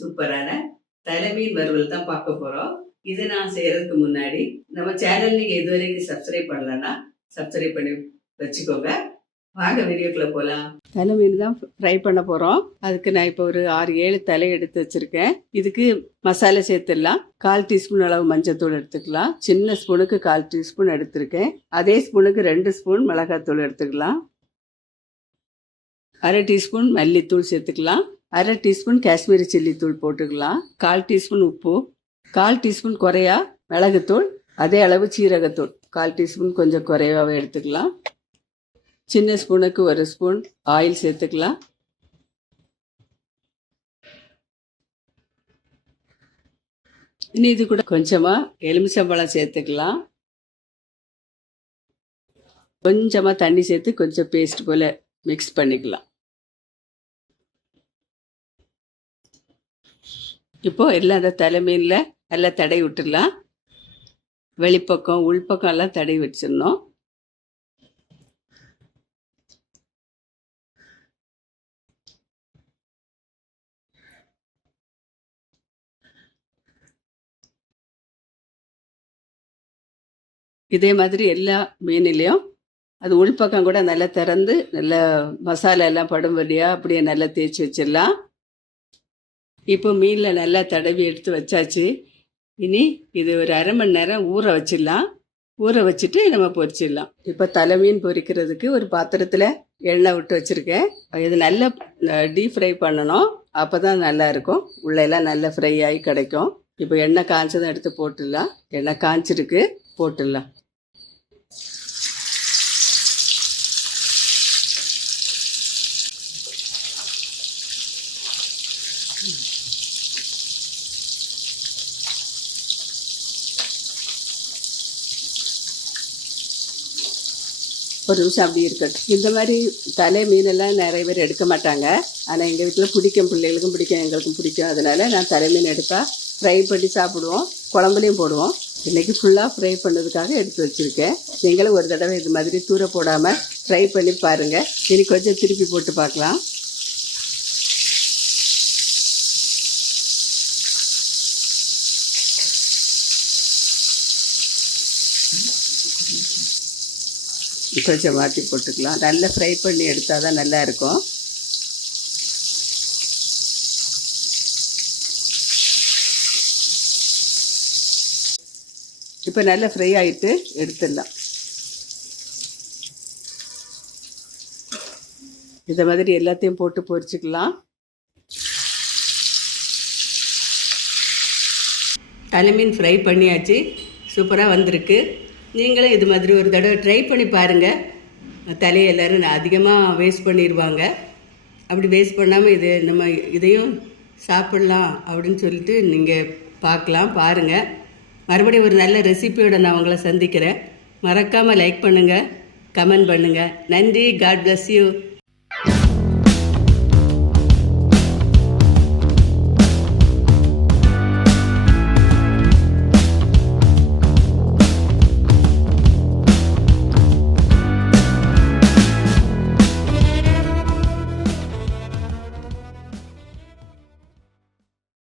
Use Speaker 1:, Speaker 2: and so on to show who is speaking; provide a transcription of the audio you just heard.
Speaker 1: சூப்பரான தலைமையின் வறுவல் தான் பார்க்க போகிறோம் இது நான் செய்கிறதுக்கு முன்னாடி நம்ம சேனல் நீங்கள் இதுவரைக்கும் சப்ஸ்கிரைப் பண்ணலன்னா சப்ஸ்கிரைப் பண்ணி வச்சுக்கோங்க. வாங்க வீடியோக்குள்ளே போகலாம் தலைமீன் தான் ஃப்ரை பண்ண போகிறோம் அதுக்கு நான் இப்போ ஒரு ஆறு ஏழு தலை எடுத்து வச்சுருக்கேன். இதுக்கு மசாலா சேர்த்துடலாம். கால் டீஸ்பூன் அளவு மஞ்சத்தூள் எடுத்துக்கலாம். சின்ன ஸ்பூனுக்கு கால் டீஸ்பூன் எடுத்திருக்கேன். அதே ஸ்பூனுக்கு ரெண்டு ஸ்பூன் மிளகாத்தூள் எடுத்துக்கலாம். அரை டீஸ்பூன் மல்லித்தூள் சேர்த்துக்கலாம். அரை டீஸ்பூன் காஷ்மீரி சில்லி தூள் போட்டுக்கலாம். கால் டீஸ்பூன் உப்பு. கால் டீஸ்பூன் குறையா மிளகுத்தூள். அதே அளவு சீரகத்தூள். கால் டீஸ்பூன் கொஞ்சம் குறைவாகவே எடுத்துக்கலாம். சின்ன ஸ்பூனுக்கு ஒரு ஸ்பூன் ஆயில் சேர்த்துக்கலாம். இனி இது கூட கொஞ்சமாக எலுமிச்சம்பழம் சேர்த்துக்கலாம். கொஞ்சமாக தண்ணி சேர்த்து கொஞ்சம் பேஸ்ட் போல் மிக்ஸ் பண்ணிக்கலாம். இப்போ எல்லாம் அந்த தலைமையில் நல்லா தடை விட்டுடலாம். வெளிப்பக்கம் உள்பக்கம் எல்லாம் தடை வச்சிடணும். இதே மாதிரி எல்லா மீன்லேயும் அது உள்பக்கம் கூட நல்லா திறந்து நல்லா மசாலா எல்லாம் படும்படியாக அப்படியே நல்லா தேய்ச்சி வச்சிடலாம். இப்போ மீனில் நல்லா தடவி எடுத்து வச்சாச்சு. இனி இது ஒரு அரை மணி நேரம் ஊற வச்சிடலாம். ஊற வச்சுட்டு நம்ம பொரிச்சிடலாம். இப்போ தலை மீன் பொரிக்கிறதுக்கு ஒரு பாத்திரத்தில் எண்ணெய் விட்டு வச்சுருக்கேன். இது நல்லா டீப் ஃப்ரை பண்ணணும். அப்போ தான் நல்லா இருக்கும். உள்ளெல்லாம் நல்லா ஃப்ரை ஆகி கிடைக்கும். இப்போ எண்ணெய் காய்ச்சதும் எடுத்து போட்டுடலாம். எண்ணெய் காய்ச்சிருக்கு போட்டுடலாம். ஒரு நிமிஷம் அப்படி இருக்கட்டும். இந்த மாதிரி தலை மீனெல்லாம் நிறைய பேர் எடுக்க மாட்டாங்க. ஆனால் எங்கள் வீட்டில் பிடிக்கும் பிள்ளைகளுக்கும் பிடிக்கும் எங்களுக்கும் பிடிக்கும். அதனால் நான் தலை மீன் எடுத்தால் ஃப்ரை பண்ணி சாப்பிடுவோம். குழம்புலையும் போடுவோம். இன்றைக்கி ஃபுல்லாக ஃப்ரை பண்ணதுக்காக எடுத்து வச்சுருக்கேன். நீங்களும் ஒரு தடவை இது மாதிரி தூர போடாமல் ஃப்ரை பண்ணி பாருங்கள் இனி கொஞ்சம் திருப்பி போட்டு பார்க்கலாம். கொஞ்சம் மாற்றி போட்டுக்கலாம். நல்லா ஃப்ரை பண்ணி எடுத்தால் தான் நல்லா இருக்கும். இப்போ நல்லா ஃப்ரை ஆகிட்டு எடுத்துடலாம். இந்த மாதிரி எல்லாத்தையும் போட்டு பொரிச்சுக்கலாம். அலுமின் ஃப்ரை பண்ணியாச்சு. சூப்பராக வந்திருக்கு. நீங்களும் இது மாதிரி ஒரு தடவை ட்ரை பண்ணி பாருங்கள் தலையை எல்லோரும் அதிகமாக வேஸ்ட் பண்ணிடுவாங்க அப்படி வேஸ்ட் பண்ணாமல் இது நம்ம இதையும் சாப்பிட்லாம் அப்படின்னு சொல்லிட்டு நீங்கள் பார்க்கலாம் பாருங்கள் மறுபடியும் ஒரு நல்ல ரெசிபியோட நான் உங்களை சந்திக்கிறேன். மறக்காமல் லைக் பண்ணுங்கள் கமெண்ட் பண்ணுங்கள் நன்றி. God bless you